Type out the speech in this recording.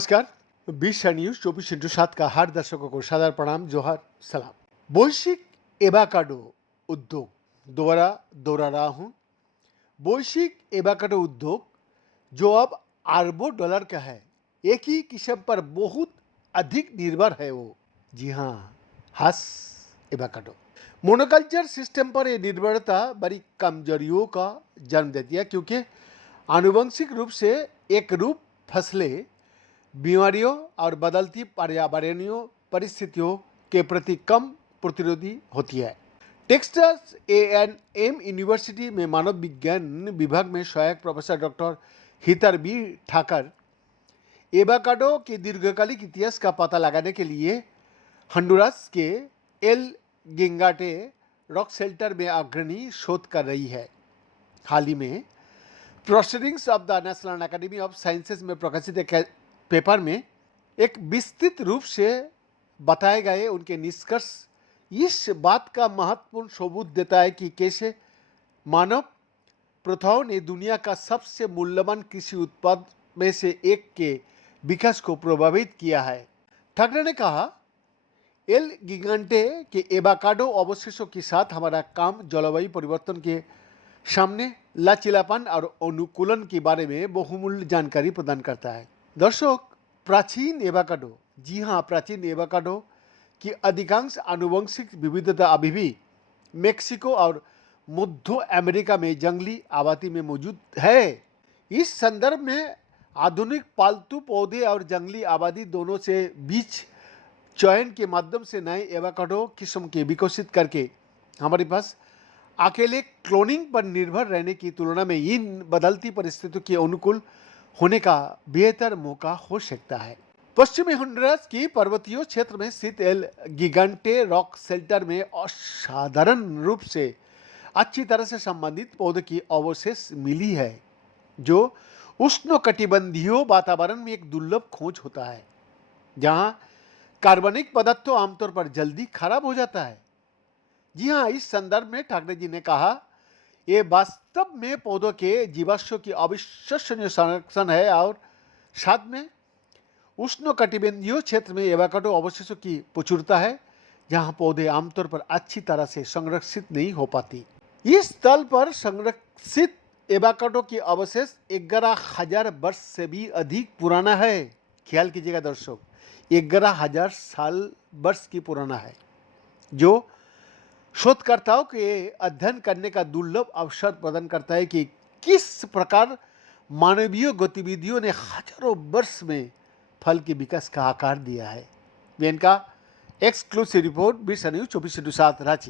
नमस्कार। 20 न्यूज 24/7 का हर दर्शकों को सादर प्रणाम, जोहार, सलाम। वैश्विक एवाकाडो उद्योग दोबारा दोहरा रहा हूँ। वैश्विक एवाकाडो उद्योग जो अब अरबों डॉलर का है, एक ही किस्म पर बहुत अधिक निर्भर है वो। जी हाँ, हास एवाकाडो। मोनोकल्चर सिस्टम पर यह निर्भरता बड़ी कमजोरियों का जन्म देती है, क्योंकि आनुवंशिक रूप से एक रूप फसलें बीमारियों और बदलती पर्यावरणीय परिस्थितियों के प्रति कम प्रतिरोधी होती है। टेक्सास A&M यूनिवर्सिटी में मानव विज्ञान विभाग में सहायक professor doctor Heather B Thakar avocado के दीर्घकालिक इतिहास का पता लगाने के लिए हंडुरास के एल गिंगाटे रॉक शेल्टर में अग्रणी शोध कर रही है। हाल ही में proceedings of the national academy of sciences में प्रकाशित एक पेपर में एक विस्तृत रूप से बताए गए उनके निष्कर्ष इस बात का महत्वपूर्ण सबूत देता है कि कैसे मानव प्रथाओं ने दुनिया का सबसे मूल्यवान कृषि उत्पाद में से एक के विकास को प्रभावित किया है। ठाकरे ने कहा, एल गिगांटे के एवाकाडो अवशेषों के साथ हमारा काम जलवायु परिवर्तन के सामने लचीलापन और अनुकूलन के बारे में बहुमूल्य जानकारी प्रदान करता है। दर्शक, प्राचीन एवाकाडो, जी हाँ, प्राचीन एवाकाडो की अधिकांश आनुवंशिक विविधता अभी भी मेक्सिको और मध्य अमेरिका में जंगली आबादी में मौजूद है। इस संदर्भ में आधुनिक पालतू पौधे और जंगली आबादी दोनों से बीच चयन के माध्यम से नए एवाकाडो किस्म के विकसित करके हमारे पास अकेले क्लोनिंग पर निर्भर रहने की तुलना में इन बदलती परिस्थितियों के अनुकूल होने का बेहतर मौका हो सकता है। पश्चिमी हंडुरास की पर्वतीय क्षेत्र में स्थित एल गिगांटे रॉक शेल्टर में असाधारण रूप से अच्छी तरह से संबंधित पौधे की अवशेष मिली है, जो उष्णकटिबंधीय वातावरण में एक दुर्लभ खोज होता है, जहां कार्बनिक पदार्थ आमतौर पर जल्दी खराब हो जाता है। जी हाँ, इस संदर्भ में ठाकरे जी ने कहा, ये वास्तव में पौधों के जीवाश्मों की अविश्वसनीय संरक्षण है और साथ में उष्णकटिबंधीय क्षेत्र में एवाकाडो अवशेषों की प्रचुरता है, जहां पौधे आमतौर पर अच्छी तरह से संरक्षित नहीं हो पाती। इस स्थल पर संरक्षित एवाकाडो की अवशेष 11,000 वर्ष से भी अधिक पुराना है। ख्याल कीजिएगा दर्शक, 11,000 साल वर्ष की पुराना है, जो शोधकर्ताओं के अध्ययन करने का दुर्लभ अवसर प्रदान करता है कि किस प्रकार मानवीय गतिविधियों ने हजारों वर्ष में फल के विकास का आकार दिया है। इनका एक्सक्लूसिव रिपोर्ट 20 न्यूज 24/7 रांची।